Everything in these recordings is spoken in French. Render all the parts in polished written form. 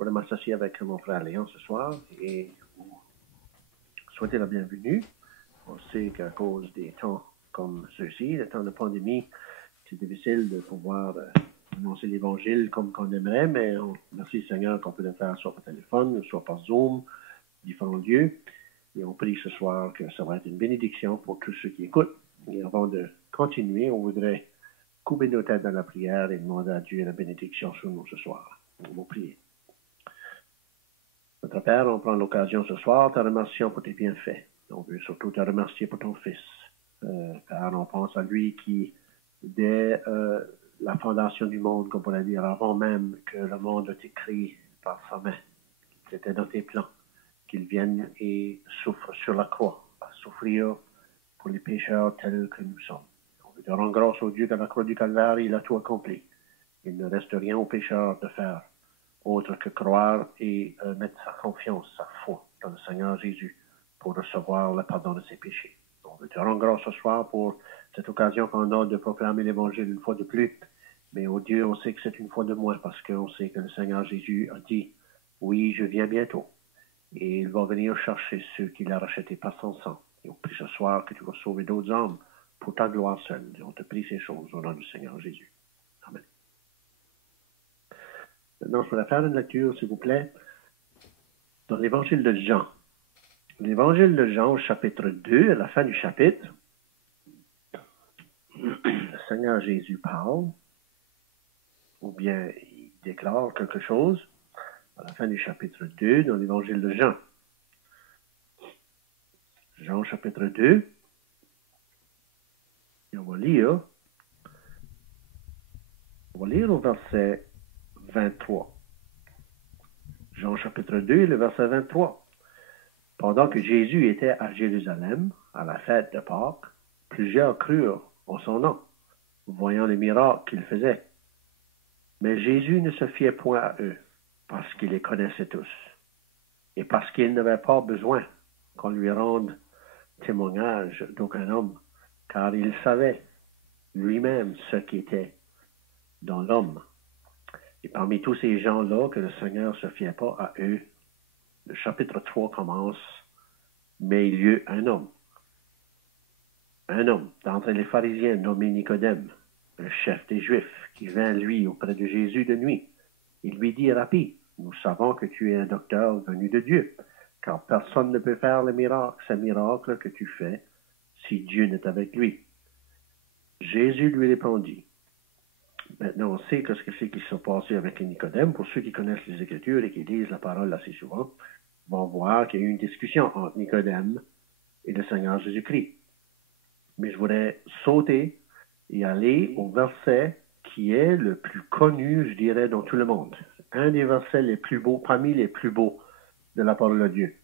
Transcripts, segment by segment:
voulais m'associer avec mon frère Léon ce soir et vous souhaiter la bienvenue. On sait qu'à cause des temps comme ceux-ci, les temps de pandémie, c'est difficile de pouvoir annoncer l'Évangile comme qu'on aimerait, mais merci Seigneur qu'on peut le faire soit par téléphone, soit par Zoom, différents lieux. Et on prie ce soir que ça va être une bénédiction pour tous ceux qui écoutent. Et avant de continuer, on voudrait couper nos têtes dans la prière et demander à Dieu la bénédiction sur nous ce soir. On va prier. Notre Père, on prend l'occasion ce soir, te remercions pour tes bienfaits. On veut surtout te remercier pour ton Fils. Car on pense à lui qui, dès la fondation du monde, qu'on pourrait dire, avant même que le monde ait été créé par sa main, c'était dans tes plans qu'il vienne et souffre sur la croix, à souffrir pour les pécheurs tels que nous sommes. On veut te rendre grâce au Dieu qu'à la croix du Calvaire, il a tout accompli. Il ne reste rien aux pécheurs de faire, autre que croire et mettre sa confiance, sa foi dans le Seigneur Jésus pour recevoir le pardon de ses péchés. On veut te rendre grâce ce soir pour cette occasion qu'on a de proclamer l'Évangile une fois de plus. Mais au Dieu, on sait que c'est une fois de moins parce qu'on sait que le Seigneur Jésus a dit, oui, je viens bientôt. Et il va venir chercher ceux qu'il a rachetés par son sang. Et on prie ce soir que tu vas sauver d'autres âmes pour ta gloire seule. Et on te prie ces choses au nom du Seigneur Jésus. Amen. Maintenant, je voudrais faire une lecture, s'il vous plaît, dans l'Évangile de Jean. L'Évangile de Jean, au chapitre 2, à la fin du chapitre, le Seigneur Jésus parle, ou bien il déclare quelque chose, à la fin du chapitre 2, dans l'Évangile de Jean. Jean, chapitre 2, et on va lire au verset 23. Jean, chapitre 2, le verset 23. Pendant que Jésus était à Jérusalem, à la fête de Pâques, plusieurs crurent en son nom, voyant les miracles qu'il faisait. Mais Jésus ne se fiait point à eux, parce qu'il les connaissait tous, et parce qu'il n'avait pas besoin qu'on lui rende témoignage d'aucun homme, car il savait lui-même ce qui était dans l'homme. Et parmi tous ces gens-là que le Seigneur ne se fiait pas à eux, le chapitre 3 commence, mais il y eut un homme d'entre les pharisiens nommé Nicodème, le chef des Juifs, qui vint lui auprès de Jésus de nuit. Il lui dit, Rabbi, nous savons que tu es un docteur venu de Dieu, car personne ne peut faire ces miracles que tu fais si Dieu n'est avec lui. Jésus lui répondit. Maintenant, on sait ce que c'est qui s'est passé avec Nicodème. Pour ceux qui connaissent les Écritures et qui lisent la parole assez souvent, vont voir qu'il y a eu une discussion entre Nicodème et le Seigneur Jésus-Christ. Mais je voudrais sauter et aller au verset qui est le plus connu, je dirais, dans tout le monde. Un des versets les plus beaux, parmi les plus beaux de la parole de Dieu.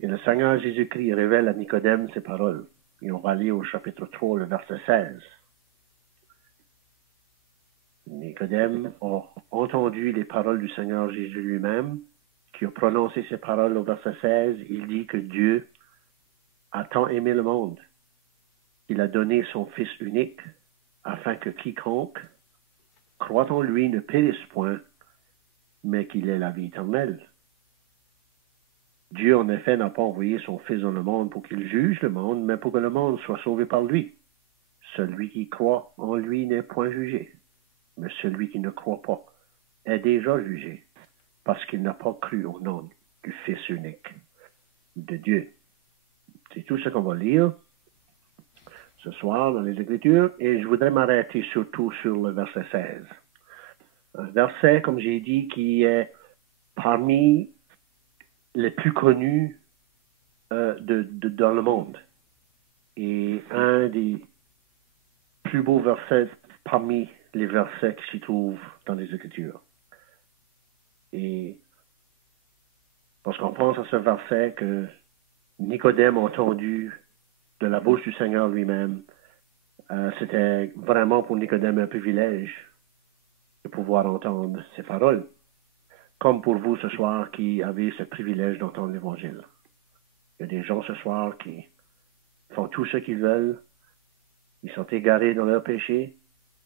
Et le Seigneur Jésus-Christ révèle à Nicodème ces paroles. Et on va aller au chapitre 3, le verset 16. Nicodème a entendu les paroles du Seigneur Jésus lui-même, qui a prononcé ces paroles au verset 16. Il dit que Dieu a tant aimé le monde qu'il a donné son Fils unique, afin que quiconque croit en lui ne périsse point, mais qu'il ait la vie éternelle. Dieu, en effet, n'a pas envoyé son Fils dans le monde pour qu'il juge le monde, mais pour que le monde soit sauvé par lui. Celui qui croit en lui n'est point jugé, mais celui qui ne croit pas est déjà jugé, parce qu'il n'a pas cru au nom du Fils unique de Dieu. C'est tout ce qu'on va lire ce soir dans les Écritures, et je voudrais m'arrêter surtout sur le verset 16. Un verset, comme j'ai dit, qui est parmi les plus connus dans le monde, et un des plus beaux versets parmi les versets qui s'y trouvent dans les Écritures. Et lorsqu'on pense à ce verset que Nicodème a entendu de la bouche du Seigneur lui-même, c'était vraiment pour Nicodème un privilège de pouvoir entendre ces paroles, comme pour vous ce soir qui avez ce privilège d'entendre l'Évangile. Il y a des gens ce soir qui font tout ce qu'ils veulent, ils sont égarés dans leurs péchés,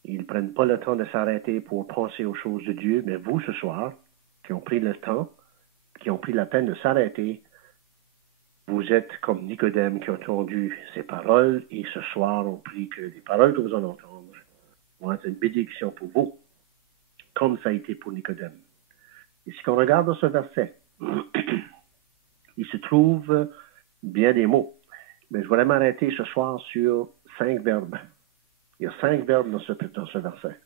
ils ne prennent pas le temps de s'arrêter pour penser aux choses de Dieu, mais vous ce soir, qui ont pris le temps, qui ont pris la peine de s'arrêter. Vous êtes comme Nicodème qui a entendu ces paroles et ce soir, on prie que les paroles que vous allez entendre vont être une bénédiction pour vous, comme ça a été pour Nicodème. Et si on regarde dans ce verset, il se trouve bien des mots. Mais je voudrais m'arrêter ce soir sur 5 verbes. Il y a 5 verbes dans ce verset.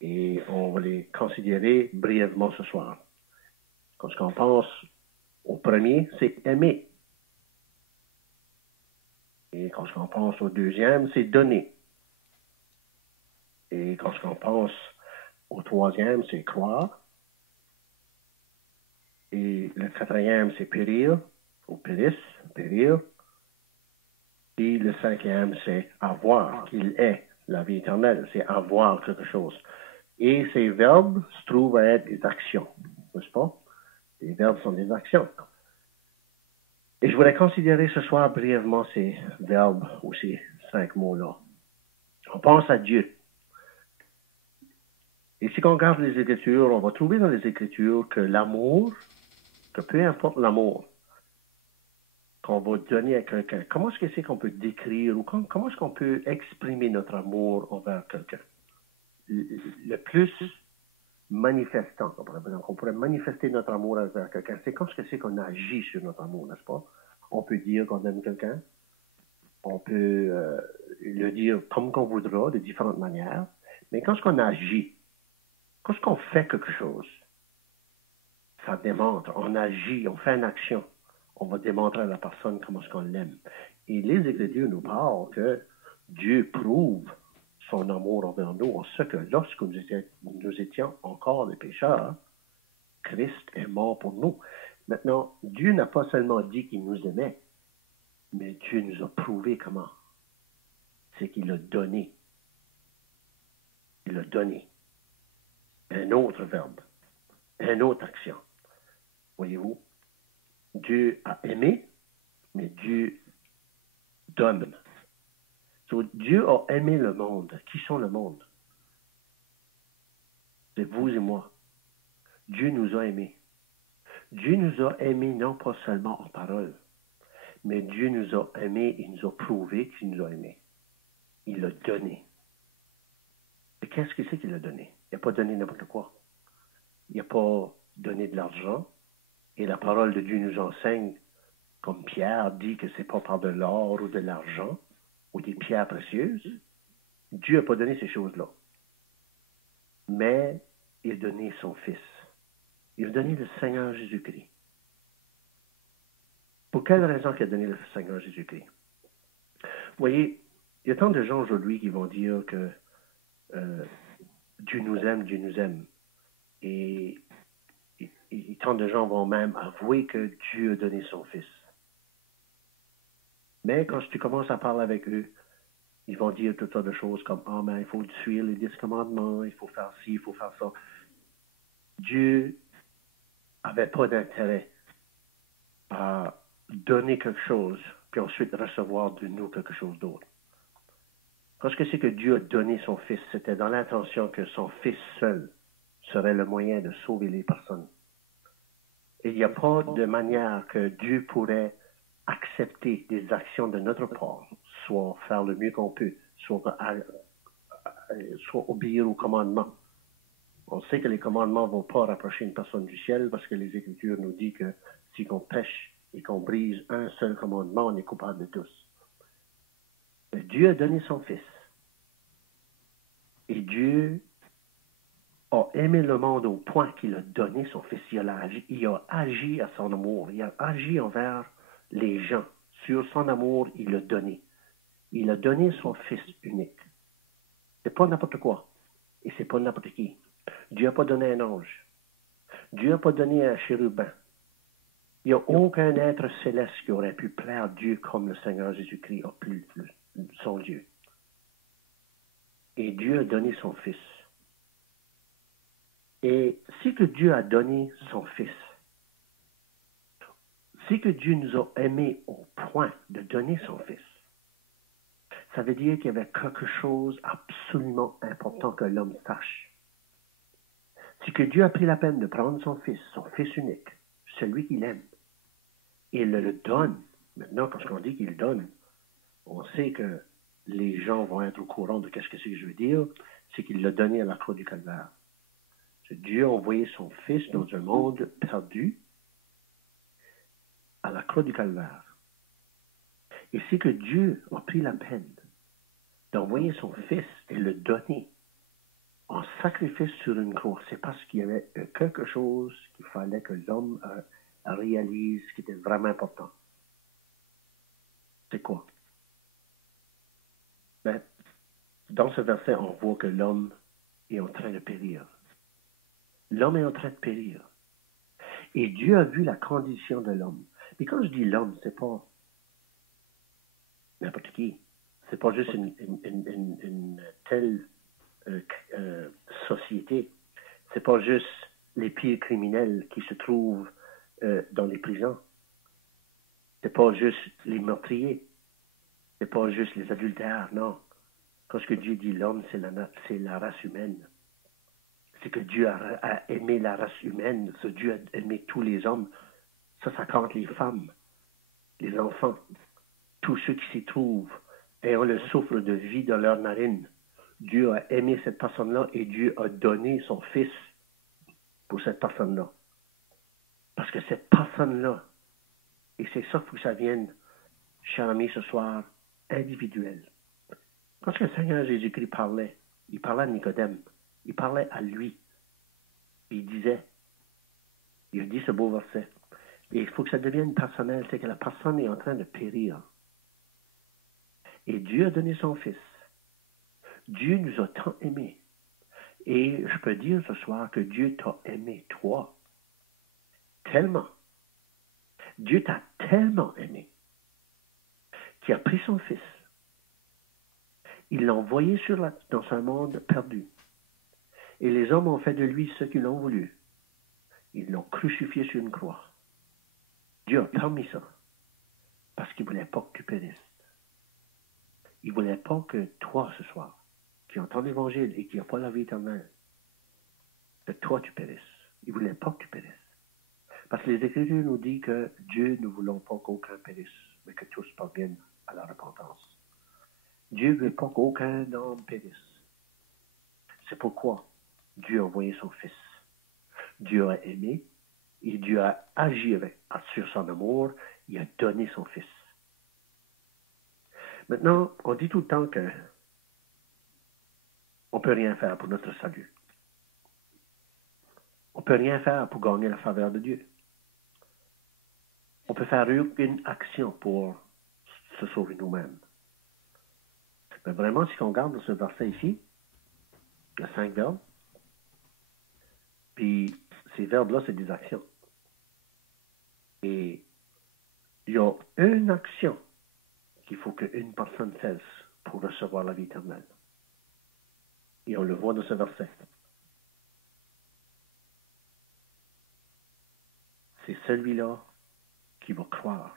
Et on va les considérer brièvement ce soir. Quand on pense au premier, c'est aimer. Et quand on pense au deuxième, c'est donner. Et quand on pense au troisième, c'est croire. Et le quatrième, c'est périr, ou périr. Et le cinquième, c'est avoir, qu'il est la vie éternelle, c'est avoir quelque chose. Et ces verbes se trouvent à être des actions, n'est-ce pas? Les verbes sont des actions. Et je voudrais considérer ce soir brièvement ces verbes ou ces 5 mots-là. On pense à Dieu. Et si on regarde les Écritures, on va trouver dans les Écritures que l'amour, que peu importe l'amour qu'on va donner à quelqu'un, comment est-ce que c'est qu'on peut décrire ou comment est-ce qu'on peut exprimer notre amour envers quelqu'un? Le plus manifestant, qu'on pourrait manifester notre amour envers quelqu'un, c'est quand est-ce que c'est qu'on agit sur notre amour, n'est-ce pas? On peut dire qu'on aime quelqu'un, on peut le dire comme qu'on voudra, de différentes manières, mais quand est-ce qu'on agit, quand est-ce qu'on fait quelque chose, ça démontre, on agit, on fait une action, on va démontrer à la personne comment est-ce qu'on l'aime. Et les Écritures nous parlent que Dieu prouve son amour envers nous en ce que lorsque nous étions encore des pécheurs, Christ est mort pour nous. Maintenant, Dieu n'a pas seulement dit qu'il nous aimait, mais Dieu nous a prouvé comment. C'est qu'il a donné. Il a donné. Un autre verbe, une autre action. Voyez-vous, Dieu a aimé, mais Dieu donne. So, Dieu a aimé le monde. Qui sont le monde? C'est vous et moi. Dieu nous a aimés. Dieu nous a aimés non pas seulement en parole, mais Dieu nous a aimés et nous a prouvé qu'il nous a aimés. Il l'a donné. Et qu'est-ce que c'est qu'il a donné? Il n'a pas donné n'importe quoi. Il n'a pas donné de l'argent. Et la parole de Dieu nous enseigne, comme Pierre dit que ce n'est pas par de l'or ou de l'argent ou des pierres précieuses. Dieu n'a pas donné ces choses-là. Mais il a donné son Fils. Il a donné le Seigneur Jésus-Christ. Pour quelle raison qu'il a donné le Seigneur Jésus-Christ? Vous voyez, il y a tant de gens aujourd'hui qui vont dire que Dieu nous aime, Dieu nous aime. Et tant de gens vont même avouer que Dieu a donné son Fils. Mais quand tu commences à parler avec eux, ils vont dire toutes sortes de choses comme « Ah, mais il faut suivre les 10 commandements, il faut faire ci, il faut faire ça. » Dieu n'avait pas d'intérêt à donner quelque chose, puis ensuite recevoir de nous quelque chose d'autre. Parce que c'est que Dieu a donné son Fils, c'était dans l'intention que son Fils seul serait le moyen de sauver les personnes. Et il n'y a pas de manière que Dieu pourrait accepter des actions de notre part, soit faire le mieux qu'on peut, soit obéir aux commandements. On sait que les commandements ne vont pas rapprocher une personne du ciel parce que les Écritures nous disent que si on pêche et qu'on brise un seul commandement, on est coupable de tous. Mais Dieu a donné son Fils. Et Dieu a aimé le monde au point qu'il a donné son Fils. Il a agi à son amour. Il a agi envers les gens. Sur son amour, il l'a donné. Il a donné son Fils unique. C'est pas n'importe quoi. Et c'est pas n'importe qui. Dieu n'a pas donné un ange. Dieu n'a pas donné un chérubin. Il n'y a aucun être céleste qui aurait pu plaire à Dieu comme le Seigneur Jésus-Christ a plu son Dieu. Et Dieu a donné son Fils. Et si que Dieu a donné son Fils, si que Dieu nous a aimés au point de donner son Fils, ça veut dire qu'il y avait quelque chose absolument important que l'homme sache. c'est que Dieu a pris la peine de prendre son fils unique, celui qu'il aime, et il le donne. Maintenant, quand on dit qu'il donne, on sait que les gens vont être au courant de qu'est-ce que c'est que je veux dire, c'est qu'il l'a donné à la croix du Calvaire. Dieu a envoyé son fils dans un monde perdu à la croix du Calvaire. Et c'est que Dieu a pris la peine d'envoyer son fils et le donner en sacrifice sur une croix. C'est parce qu'il y avait quelque chose qu'il fallait que l'homme réalise qui était vraiment important. C'est quoi? Ben, dans ce verset, on voit que l'homme est en train de périr. L'homme est en train de périr. Et Dieu a vu la condition de l'homme. Et quand je dis l'homme, c'est pas n'importe qui. C'est pas juste une telle société. C'est pas juste les pires criminels qui se trouvent dans les prisons. C'est pas juste les meurtriers. C'est pas juste les adultères, non. Quand ce que Dieu dit l'homme, c'est la race humaine. C'est que Dieu a aimé la race humaine. Ce Dieu a aimé tous les hommes. Ça compte les femmes, les enfants, tous ceux qui s'y trouvent ayant le souffle de vie dans leurs narines. Dieu a aimé cette personne-là et Dieu a donné son fils pour cette personne-là. Parce que cette personne-là, et c'est ça qu'il faut que ça vienne, cher ami, ce soir, individuel. Quand le Seigneur Jésus-Christ parlait, il parlait à Nicodème, il parlait à lui. Il disait, il a dit ce beau verset, et il faut que ça devienne personnel, c'est que la personne est en train de périr. Et Dieu a donné son fils. Dieu nous a tant aimés. Et je peux dire ce soir que Dieu t'a aimé, toi, tellement. Dieu t'a tellement aimé qu'il a pris son fils. Il l'a envoyé dans un monde perdu. Et les hommes ont fait de lui ce qu'ils l'ont voulu. Ils l'ont crucifié sur une croix. Dieu a permis ça parce qu'il ne voulait pas que tu périsses. Il ne voulait pas que toi, ce soir, qui entends l'Évangile et qui n'a pas la vie éternelle, que toi, tu périsses. Il ne voulait pas que tu périsses. Parce que les Écritures nous disent que Dieu ne voulons pas qu'aucun périsse, mais que tous parviennent à la repentance. Dieu ne veut pas qu'aucun homme périsse. C'est pourquoi Dieu a envoyé son Fils. Dieu a aimé et Dieu a agi sur son amour. Il a donné son Fils. Maintenant, on dit tout le temps que on ne peut rien faire pour notre salut. On ne peut rien faire pour gagner la faveur de Dieu. On peut faire aucune action pour se sauver nous-mêmes. Mais vraiment, si on regarde ce verset ici, il y a 5 verbes, puis ces verbes-là, c'est des actions. Et il y a une action qu'il faut qu'une personne fasse pour recevoir la vie éternelle. Et on le voit dans ce verset. C'est celui-là qui va croire.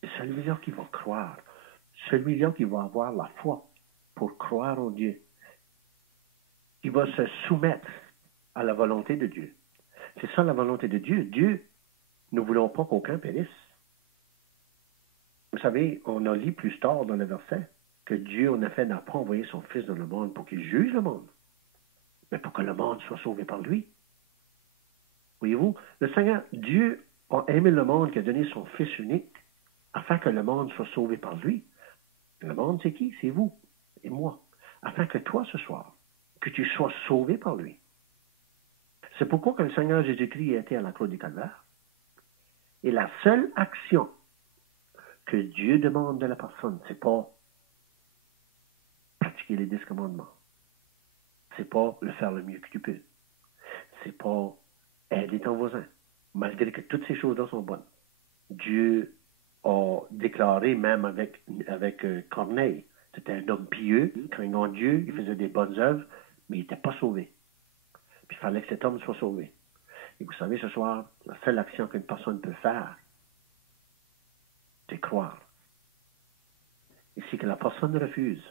C'est celui-là qui va croire. Celui-là qui va avoir la foi pour croire en Dieu. Qui va se soumettre à la volonté de Dieu. C'est ça la volonté de Dieu. Dieu, nous ne voulons pas qu'aucun périsse. Vous savez, on a lu plus tard dans le verset que Dieu, en effet, n'a pas envoyé son Fils dans le monde pour qu'il juge le monde, mais pour que le monde soit sauvé par lui. Voyez-vous, le Seigneur, Dieu a aimé le monde qui a donné son Fils unique afin que le monde soit sauvé par lui. Le monde, c'est qui? C'est vous et moi. Afin que toi, ce soir, que tu sois sauvé par lui. C'est pourquoi que le Seigneur Jésus-Christ a été à la croix du Calvaire. Et la seule action que Dieu demande de la personne, c'est pas pratiquer les 10 commandements. C'est pas le faire le mieux que tu peux. C'est pas aider ton voisin, malgré que toutes ces choses-là sont bonnes. Dieu a déclaré, même avec Corneille, c'était un homme pieux, craignant Dieu, il faisait des bonnes œuvres, mais il n'était pas sauvé. Puis il fallait que cet homme soit sauvé. Et vous savez, ce soir, la seule action qu'une personne peut faire, c'est croire. Et si que la personne refuse,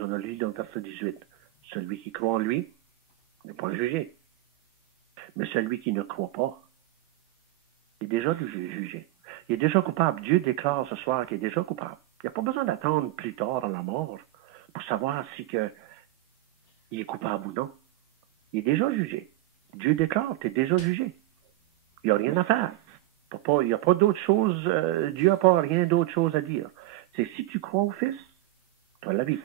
on a lu dans le verset 18, Celui qui croit en lui n'est point jugé. Mais celui qui ne croit pas est déjà jugé. Il est déjà coupable. Dieu déclare ce soir qu'il est déjà coupable. Il n'y a pas besoin d'attendre plus tard dans la mort pour savoir si il est coupable ou non. Il est déjà jugé. Dieu déclare, tu es déjà jugé. Il n'y a rien à faire. Il n'y a pas d'autre chose, Dieu n'a pas rien d'autre chose à dire. C'est si tu crois au Fils, tu as la vie.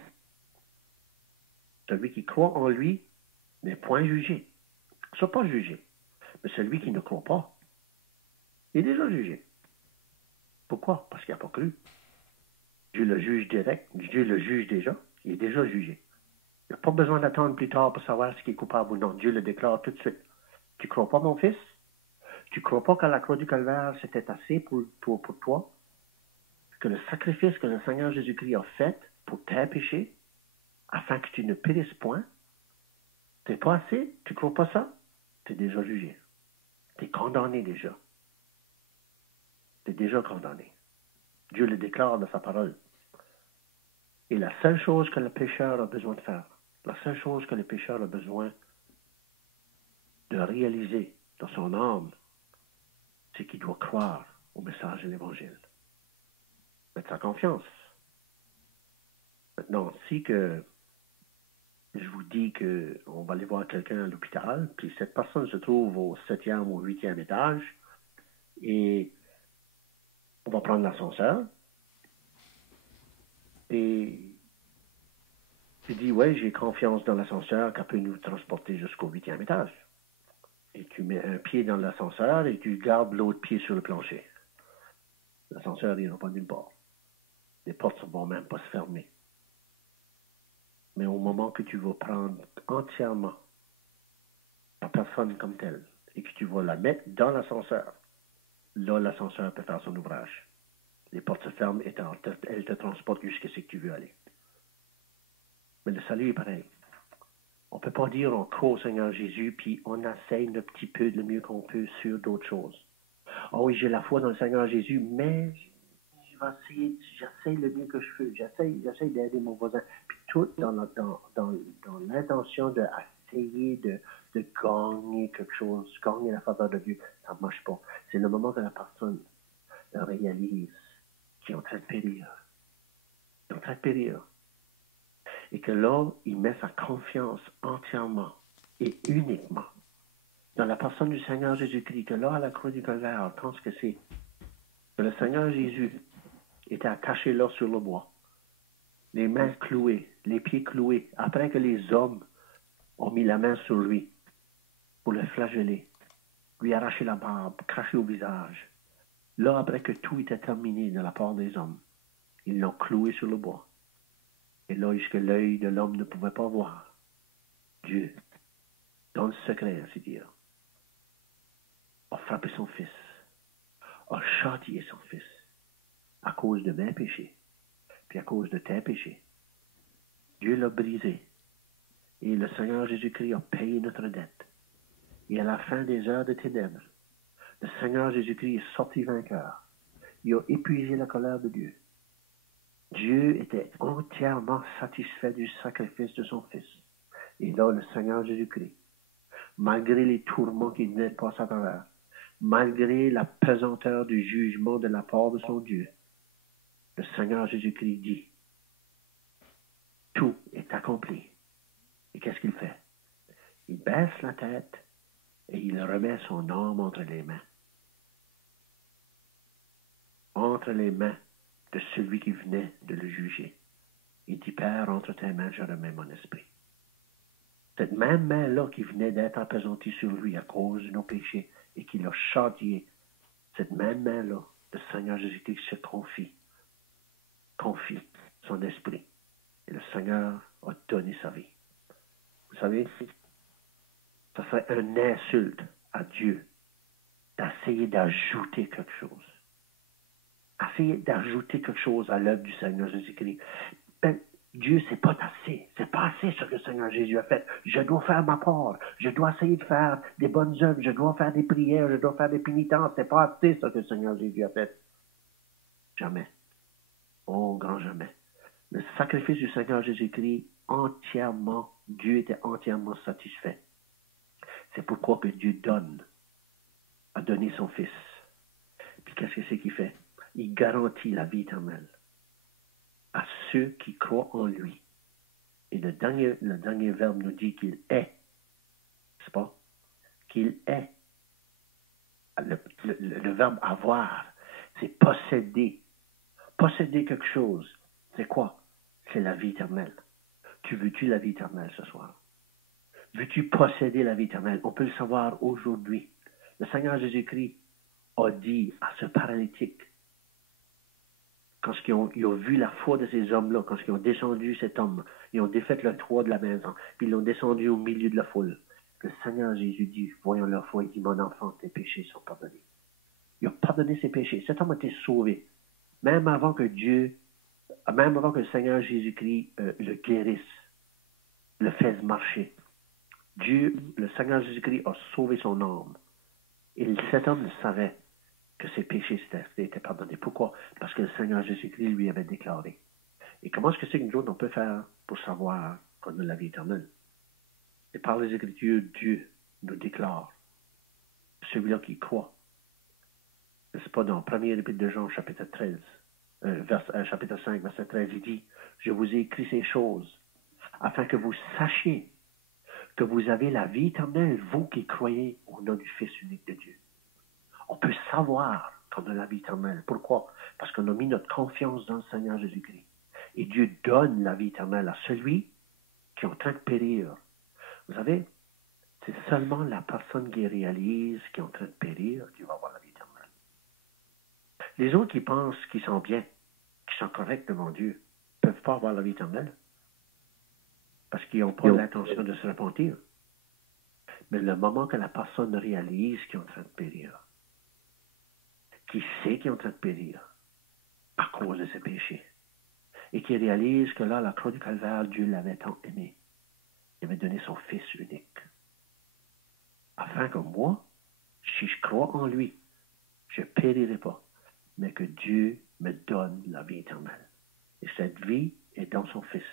Celui qui croit en lui n'est point jugé. Ne soit pas jugé. Mais celui qui ne croit pas, il est déjà jugé. Pourquoi? Parce qu'il n'a pas cru. Dieu le juge direct, Dieu le juge déjà, il est déjà jugé. Il n'y a pas besoin d'attendre plus tard pour savoir ce qui est coupable ou non. Dieu le déclare tout de suite. Tu ne crois pas, mon fils? Tu ne crois pas qu'à la croix du Calvaire, c'était assez pour toi? Que le sacrifice que le Seigneur Jésus-Christ a fait pour tes péchés, afin que tu ne périsses point, c'est pas assez? Tu ne crois pas ça? Tu es déjà jugé. Tu es condamné déjà. Tu es déjà condamné. Dieu le déclare dans sa parole. Et la seule chose que le pécheur a besoin de faire, la seule chose que le pécheur a besoin de réaliser dans son âme, c'est qu'il doit croire au message de l'Évangile. Mettre sa confiance. Maintenant, si que je vous dis qu'on va aller voir quelqu'un à l'hôpital, puis cette personne se trouve au 7e ou 8e étage, et on va prendre l'ascenseur, et tu dis, ouais, j'ai confiance dans l'ascenseur qu'elle peut nous transporter jusqu'au 8e étage. Et tu mets un pied dans l'ascenseur et tu gardes l'autre pied sur le plancher. L'ascenseur n'ira pas nulle part. Les portes ne vont même pas se fermer. Mais au moment que tu vas prendre entièrement la personne comme telle et que tu vas la mettre dans l'ascenseur, là, l'ascenseur peut faire son ouvrage. Les portes se ferment et elle te transporte jusqu'à ce que tu veux aller. Mais le salut est pareil. On ne peut pas dire on croit au Seigneur Jésus, puis on essaye un petit peu le mieux qu'on peut sur d'autres choses. Oh oui, j'ai la foi dans le Seigneur Jésus, mais j'essaye le mieux que je peux. J'essaye d'aider mon voisin. Puis tout dans l'intention d'essayer de gagner quelque chose, gagner la faveur de Dieu. Ça ne marche pas. C'est le moment que la personne réalise qu'il est en train de périr. Il est en train de périr. Et que là, il met sa confiance entièrement et uniquement dans la personne du Seigneur Jésus-Christ, que là, à la croix du Calvaire, quand ce que c'est, que le Seigneur Jésus était attaché là sur le bois, les mains clouées, les pieds cloués, après que les hommes ont mis la main sur lui pour le flageller, lui arracher la barbe, cracher au visage. Là, après que tout était terminé de la part des hommes, ils l'ont cloué sur le bois. Et là, jusque l'œil de l'homme ne pouvait pas voir, Dieu, dans le secret, ainsi dire, a frappé son fils, a châtié son fils, à cause de mes péchés, puis à cause de tes péchés. Dieu l'a brisé, et le Seigneur Jésus-Christ a payé notre dette. Et à la fin des heures de ténèbres, le Seigneur Jésus-Christ est sorti vainqueur. Il a épuisé la colère de Dieu. Dieu était entièrement satisfait du sacrifice de son Fils. Et là, le Seigneur Jésus-Christ, malgré les tourments qu'il venait de passer à travers, malgré la pesanteur du jugement de la part de son Dieu, le Seigneur Jésus-Christ dit, tout est accompli. Et qu'est-ce qu'il fait? Il baisse la tête et il remet son âme entre les mains. Entre les mains de celui qui venait de le juger. Il dit, Père, entre tes mains, je remets mon esprit. Cette même main-là qui venait d'être appesantie sur lui à cause de nos péchés et qui l'a châtié, cette même main-là, le Seigneur Jésus-Christ se confie son esprit. Et le Seigneur a donné sa vie. Vous savez, ça serait une insulte à Dieu d'essayer d'ajouter quelque chose. Essayer d'ajouter quelque chose à l'œuvre du Seigneur Jésus-Christ. Ben, Dieu, c'est pas assez. C'est pas assez ce que le Seigneur Jésus a fait. Je dois faire ma part. Je dois essayer de faire des bonnes œuvres. Je dois faire des prières. Je dois faire des pénitences. C'est pas assez ce que le Seigneur Jésus a fait. Jamais. Oh, grand jamais. Le sacrifice du Seigneur Jésus-Christ entièrement Dieu était entièrement satisfait. C'est pourquoi que Dieu a donné son Fils. Puis qu'est-ce que c'est qu'il fait? Il garantit la vie éternelle à ceux qui croient en lui. Et le dernier verbe nous dit qu'il est, n'est-ce pas? Qu'il est. Le verbe avoir, c'est posséder. Posséder quelque chose, c'est quoi? C'est la vie éternelle. Veux-tu la vie éternelle ce soir? Veux-tu posséder la vie éternelle? On peut le savoir aujourd'hui. Le Seigneur Jésus-Christ a dit à ce paralytique, quand ils ont vu la foi de ces hommes-là, quand ils ont descendu cet homme, ils ont défait le toit de la maison, puis ils l'ont descendu au milieu de la foule. Le Seigneur Jésus dit, voyant leur foi, il dit, mon enfant, tes péchés sont pardonnés. Il a pardonné ses péchés. Cet homme a été sauvé. Même avant que le Seigneur Jésus-Christ le guérisse, le fasse marcher. Le Seigneur Jésus-Christ a sauvé son âme. Et cet homme savait que ses péchés étaient pardonnés. Pourquoi? Parce que le Seigneur Jésus-Christ lui avait déclaré. Et comment est-ce que c'est que nous autres, on peut faire pour savoir qu'on a la vie éternelle? Et par les Écritures, Dieu nous déclare. Celui-là qui croit. C'est pas dans le premier épître de Jean, chapitre 13, chapitre 5, verset 13, il dit, je vous ai écrit ces choses, afin que vous sachiez que vous avez la vie éternelle, vous qui croyez au nom du Fils unique de Dieu. On peut savoir qu'on a la vie éternelle. Pourquoi? Parce qu'on a mis notre confiance dans le Seigneur Jésus-Christ. Et Dieu donne la vie éternelle à celui qui est en train de périr. Vous savez, c'est seulement la personne qui réalise qui est en train de périr qui va avoir la vie éternelle. Les autres qui pensent qu'ils sont bien, qui sont corrects devant Dieu, ne peuvent pas avoir la vie éternelle. Parce qu'ils n'ont pas l'intention de se repentir. Mais le moment que la personne réalise qu'il est en train de périr, qui sait qu'il est en train de périr à cause de ses péchés, et qui réalise que là, à la croix du calvaire, Dieu l'avait tant aimé. Il avait donné son Fils unique. Afin que moi, si je crois en lui, je ne périrai pas, mais que Dieu me donne la vie éternelle. Et cette vie est dans son Fils.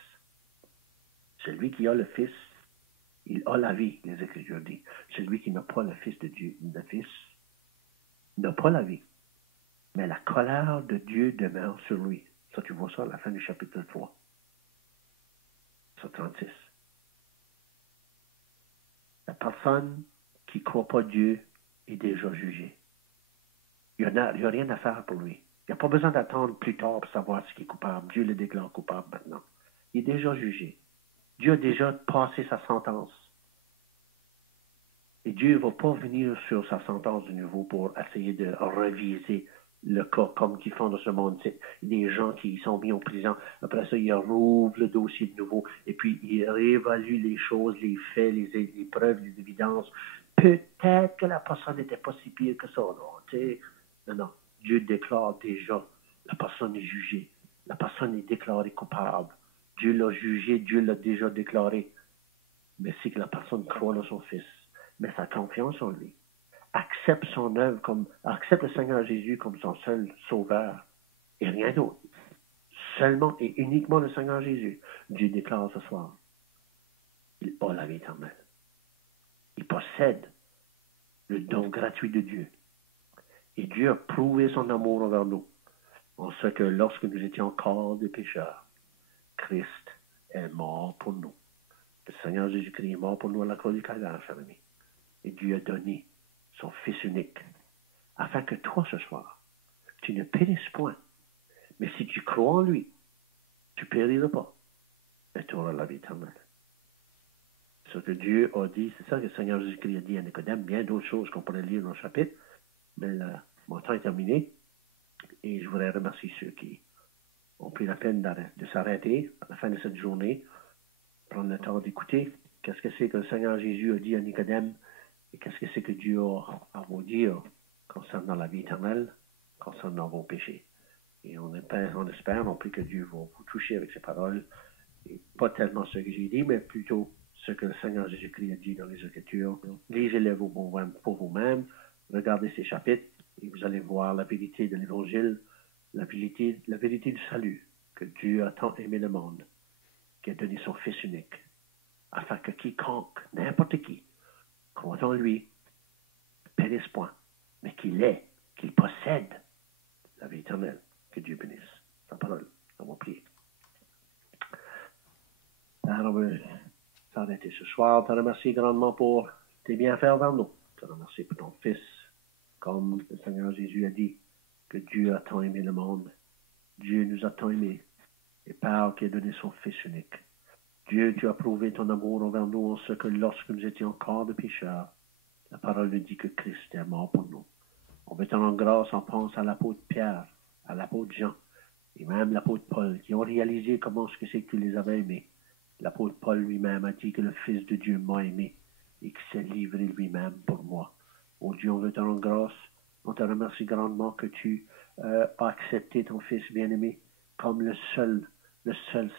Celui qui a le Fils, il a la vie, les Écritures disent. Celui qui n'a pas le Fils de Dieu, le Fils, n'a pas la vie. Mais la colère de Dieu demeure sur lui. Ça, tu vois ça à la fin du chapitre 3. Ça, 36. La personne qui ne croit pas Dieu est déjà jugée. Il n'y a rien à faire pour lui. Il n'y a pas besoin d'attendre plus tard pour savoir ce qui est coupable. Dieu le déclare coupable maintenant. Il est déjà jugé. Dieu a déjà passé sa sentence. Et Dieu ne va pas venir sur sa sentence de nouveau pour essayer de reviser le cas comme qu'ils font dans ce monde. C'est des gens qui sont mis en prison. Après ça, ils rouvrent le dossier de nouveau et puis ils réévaluent les choses, les faits, les preuves, les évidences. Peut-être que la personne n'était pas si pire que ça. Non, non. Dieu déclare déjà. La personne est jugée. La personne est déclarée coupable. Dieu l'a jugé, Dieu l'a déjà déclaré. Mais c'est que la personne croit dans son Fils. Mais sa confiance en lui. Accepte son œuvre accepte le Seigneur Jésus comme son seul sauveur. Et rien d'autre. Seulement et uniquement le Seigneur Jésus. Dieu déclare ce soir. Il a la vie éternelle. Il possède le don gratuit de Dieu. Et Dieu a prouvé son amour envers nous. En ce que lorsque nous étions encore des pécheurs, Christ est mort pour nous. Le Seigneur Jésus-Christ est mort pour nous à la croix du calvaire, cher ami. Et Dieu a donné son Fils unique, afin que toi, ce soir, tu ne périsses point. Mais si tu crois en lui, tu ne périras pas. Et tu auras la vie éternelle. C'est ce que Dieu a dit, c'est ça que le Seigneur Jésus-Christ a dit à Nicodème, bien d'autres choses qu'on pourrait lire dans le chapitre, mais mon temps est terminé, et je voudrais remercier ceux qui ont pris la peine de s'arrêter à la fin de cette journée, prendre le temps d'écouter qu'est-ce que c'est que le Seigneur Jésus a dit à Nicodème, et qu'est-ce que c'est que Dieu a à vous dire concernant la vie éternelle, concernant vos péchés. Et on espère non plus que Dieu va vous toucher avec ses paroles, et pas tellement ce que j'ai dit, mais plutôt ce que le Seigneur Jésus-Christ a dit dans les Écritures. Lisez-les pour vous-même, regardez ces chapitres, et vous allez voir la vérité de l'Évangile, la vérité du salut, que Dieu a tant aimé le monde, qui a donné son Fils unique, afin que quiconque, n'importe qui, croit en lui, ne périsse point, mais qu'il possède la vie éternelle. Que Dieu bénisse sa parole. On va prier. Père, on veut s'arrêter ce soir. Te remercie grandement pour tes bienfaits envers nous. Te remercie pour ton Fils, comme le Seigneur Jésus a dit, que Dieu a tant aimé le monde. Dieu nous a tant aimés. Et Père qui a donné son Fils unique. Dieu, tu as prouvé ton amour envers nous en ce que lorsque nous étions encore de pécheurs, la parole nous dit que Christ est mort pour nous. On veut te rendre grâce, on pense à l'apôtre Pierre, à l'apôtre Jean, et même l'apôtre Paul, qui ont réalisé comment ce que c'est que tu les avais aimés. L'apôtre Paul lui-même a dit que le Fils de Dieu m'a aimé et qu'il s'est livré lui-même pour moi. Oh Dieu, on veut te rendre grâce. On te remercie grandement que tu as accepté ton Fils bien-aimé comme le seul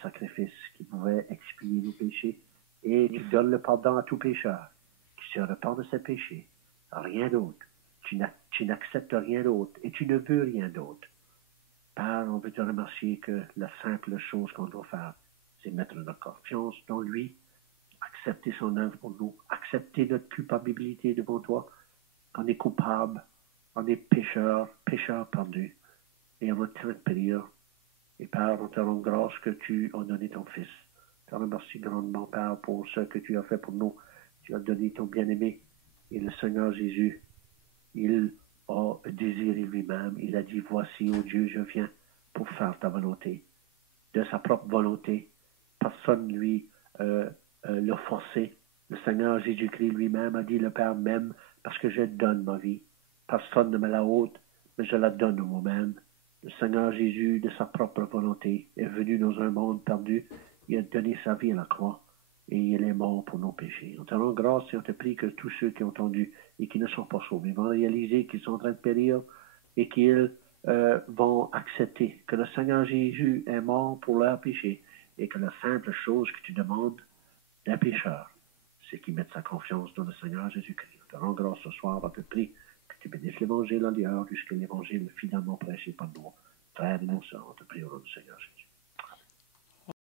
sacrifice qui pouvait expier nos péchés. Et tu donnes le pardon à tout pécheur qui se repent de ses péchés. Rien d'autre. Tu n'acceptes rien d'autre et tu ne veux rien d'autre. Père, on veut te remercier que la simple chose qu'on doit faire, c'est mettre notre confiance dans lui, accepter son œuvre pour nous, accepter notre culpabilité devant toi, qu'on est coupable, on est pécheur perdus, et on est en train de périr. Et Père, on te rend grâce que tu as donné ton Fils. Je te remercie grandement, Père, pour ce que tu as fait pour nous. Tu as donné ton bien-aimé. Et le Seigneur Jésus, il a désiré lui-même. Il a dit, voici, ô Dieu, je viens pour faire ta volonté. De sa propre volonté. Personne lui l'a forcé. Le Seigneur Jésus-Christ lui-même a dit, le Père m'aime parce que je donne ma vie. Personne ne me la ôte, mais je la donne moi-même. Le Seigneur Jésus, de sa propre volonté, est venu dans un monde perdu. Il a donné sa vie à la croix et il est mort pour nos péchés. On te rend grâce et on te prie que tous ceux qui ont entendu et qui ne sont pas sauvés vont réaliser qu'ils sont en train de périr et qu'ils vont accepter que le Seigneur Jésus est mort pour leurs péchés et que la simple chose que tu demandes d'un pécheur, c'est qu'il mette sa confiance dans le Seigneur Jésus-Christ. On te rend grâce ce soir, on te prie que tu bénisses l'Évangile en dehors jusqu'à l'Évangile finalement prêché par nous. Frères et nous sœurs, on te prie au nom du Seigneur Jésus.